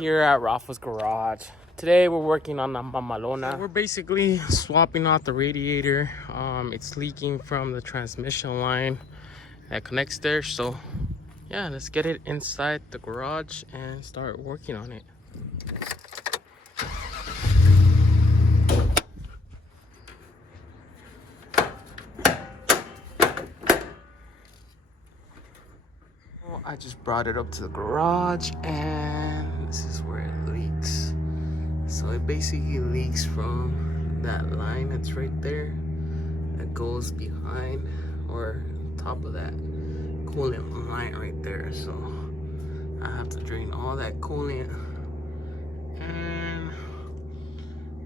here at Rafa's garage. Today we're working on the mamalona. So we're basically swapping out the radiator. It's leaking from the transmission line that connects there. So yeah, let's get it inside the garage and start working on it. I just brought it up to the garage and this is where it leaks. So it basically leaks from that line that's right there that goes behind or top of that coolant line right there. So I have to drain all that coolant and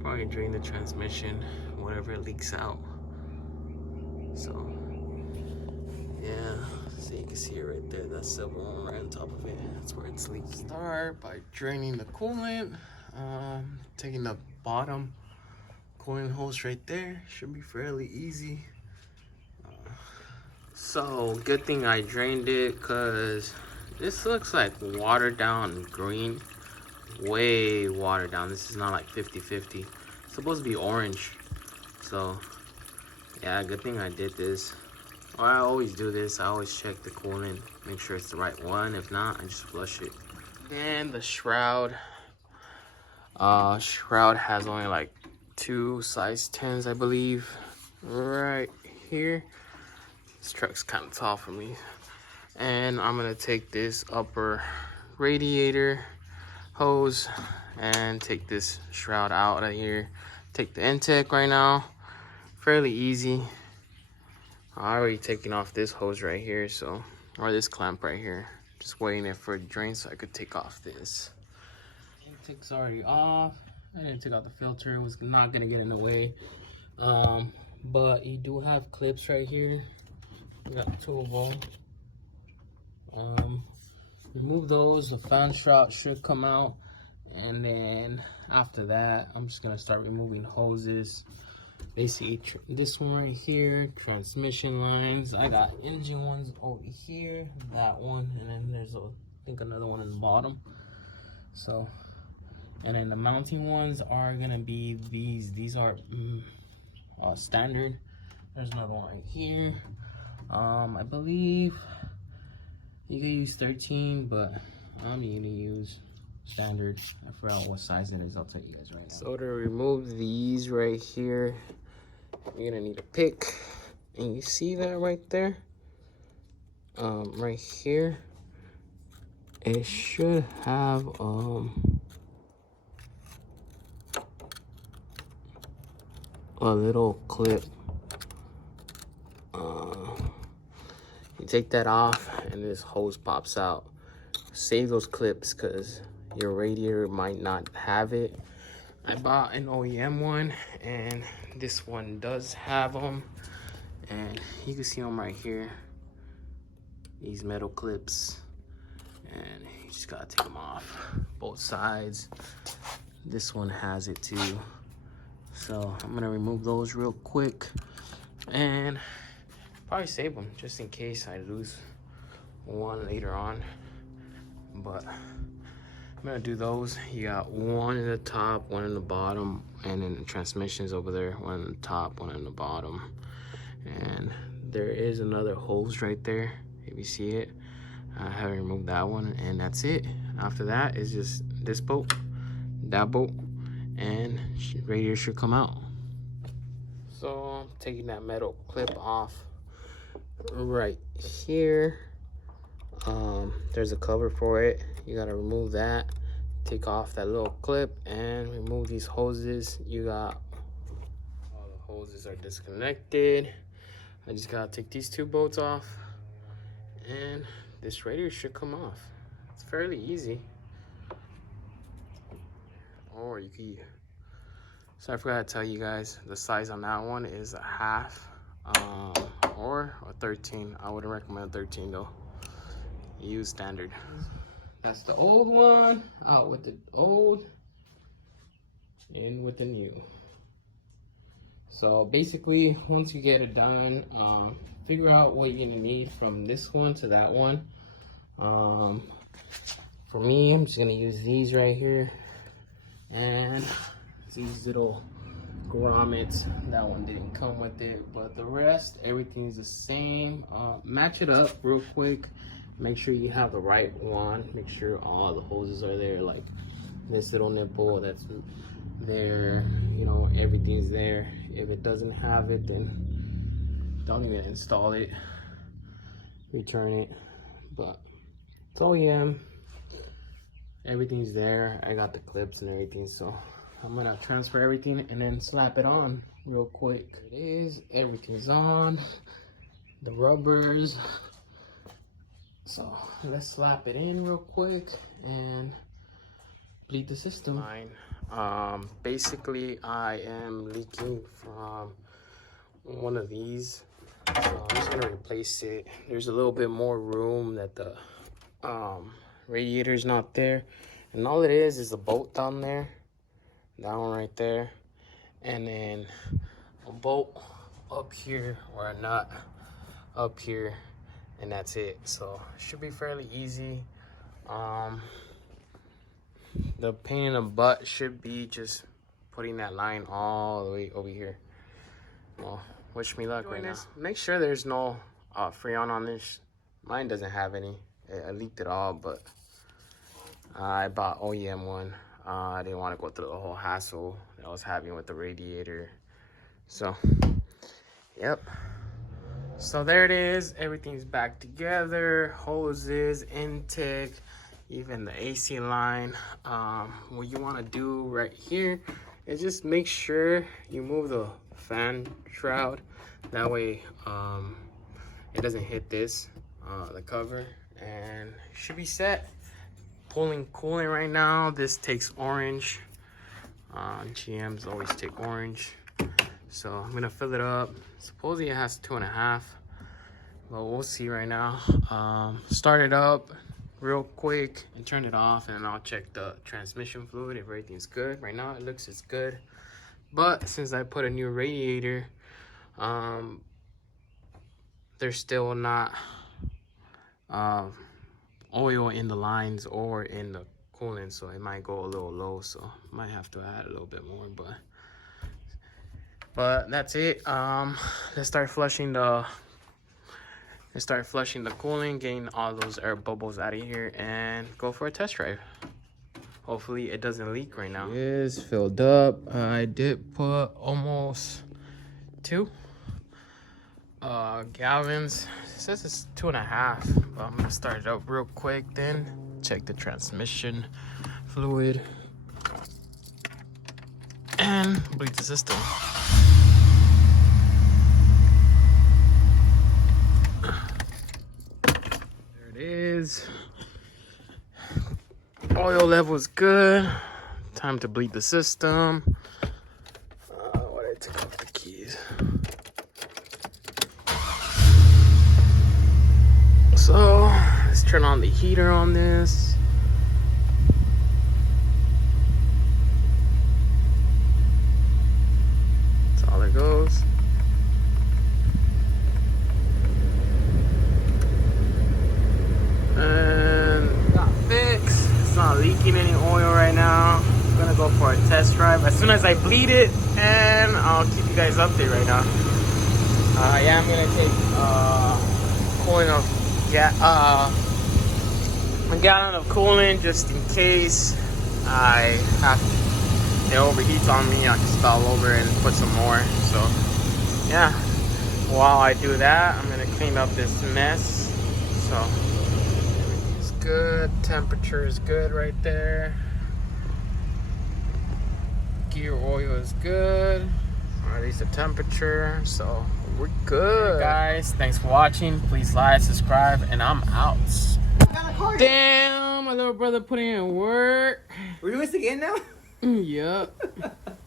probably drain the transmission, whatever leaks out. So yeah, so you can see it right there. That's the one right on top of it. That's where it's leaking. Start by draining the coolant. Taking the bottom coolant hose right there. Should be fairly easy. So good thing I drained it, because this looks like watered down green. Way watered down. This is not like 50-50. It's supposed to be orange. So yeah, good thing I did this. I always do this. I always check the coolant, make sure it's the right one. If not, I just flush it. Then the shroud. Shroud has only like 2 size 10s, I believe, right here. This truck's kind of tall for me. And I'm gonna take this upper radiator hose and take this shroud out of here. Take the intake right now. Fairly easy. I already taken off this hose right here, so, or this clamp right here. Just waiting it for it to drain so I could take off this. Intake's already off. I didn't take out the filter. It was not gonna get in the way. But you do have clips right here. We got 2 of them. Remove those. The fan shroud should come out, and then after that, I'm just gonna start removing hoses. Basically, this one right here, transmission lines. I got engine ones over here, that one, and then there's I think another one in the bottom. So, and then the mounting ones are gonna be these. These are standard. There's another one right here. I believe you can use 13, but I'm gonna use standard. I forgot what size it is. I'll tell you guys right now. So to remove these right here, you're gonna need a pick, and you see that right there, right here, it should have a little clip. You take that off and this hose pops out. Save those clips because your radiator might not have it. I bought an OEM one, and this one does have them, and you can see them right here, these metal clips, and you just gotta take them off both sides. This one has it too, so I'm gonna remove those real quick and probably save them just in case I lose one later on. But I'm gonna do those. You got one in the top, one in the bottom, and then the transmission's over there, one in the top, one in the bottom. And there is another hose right there, if you see it. I haven't removed that one, and that's it. After that is just this bolt, that bolt, and radiator should come out. So I'm taking that metal clip off right here. There's a cover for it. You gotta remove that, take off that little clip, and remove these hoses. You got all the hoses are disconnected. I just gotta take these 2 bolts off, and this radiator should come off. It's fairly easy. Or you can, so I forgot to tell you guys, the size on that one is a 1/2 or a 13. I wouldn't recommend 13 though. Use standard. That's the old one, out with the old, in with the new. So basically, once you get it done, figure out what you're gonna need from this one to that one. For me, I'm just gonna use these right here, and these little grommets. That one didn't come with it, but the rest, everything's the same. Match it up real quick. Make sure you have the right one. Make sure all the hoses are there, like this little nipple that's there, you know, everything's there. If it doesn't have it, then don't even install it, return it. But it's OEM, everything's there. I got the clips and everything, so I'm gonna transfer everything and then slap it on real quick. There it is, everything's on, the rubbers. So let's slap it in real quick and bleed the system. Basically I am leaking from one of these, so I'm just gonna replace it. There's a little bit more room that the radiator's not there, and all it is a bolt down there, that one right there, and then a bolt up here, or a nut up here, and that's it. So it should be fairly easy. The pain in the butt should be just putting that line all the way over here. Well, wish me luck right now. Make sure there's no Freon on this. Mine doesn't have any. I leaked it all, but I bought OEM one. I didn't want to go through the whole hassle that I was having with the radiator. So, yep. So there it is. Everything's back together. Hoses, intake, even the AC line. What you want to do right here is just make sure you move the fan shroud. That way it doesn't hit this, the cover, and should be set. Pulling coolant right now. This takes orange. GMs always take orange. So I'm gonna fill it up. Supposedly it has 2.5, but we'll see right now. Start it up real quick and turn it off, and I'll check the transmission fluid if everything's good. Right now it looks it's good, but since I put a new radiator, there's still not oil in the lines or in the coolant, so it might go a little low, so might have to add a little bit more, but that's it. Let's start flushing the coolant, getting all those air bubbles out of here, and go for a test drive. Hopefully it doesn't leak right now. It is filled up. I did put almost 2 gallons. It says it's 2.5, but I'm gonna start it up real quick, then check the transmission fluid and bleed the system. There it is. Oil level is good. Time to bleed the system. What I took off the keys. So let's turn on the heater on this. That's all it goes. And got fixed. It's not leaking any oil right now. I'm gonna go for a test drive as soon as I bleed it, and I'll keep you guys updated right now. Yeah, I'm gonna take a gallon of coolant just in case it overheats on me. I'll just all over and put some more. So yeah, while I do that, I'm gonna clean up this mess. So everything's good. Temperature is good right there. Gear oil is good, or at least the temperature. So we're good, guys. Thanks for watching. Please like, subscribe, and I'm out. Damn, my little brother put in work. We're doing this again now? Yep.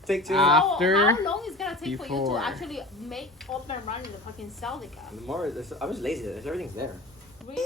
Take 2. After. How long is it gonna take for you to actually make up and running the fucking sell the car? The more, I was lazy. Everything's there. Really?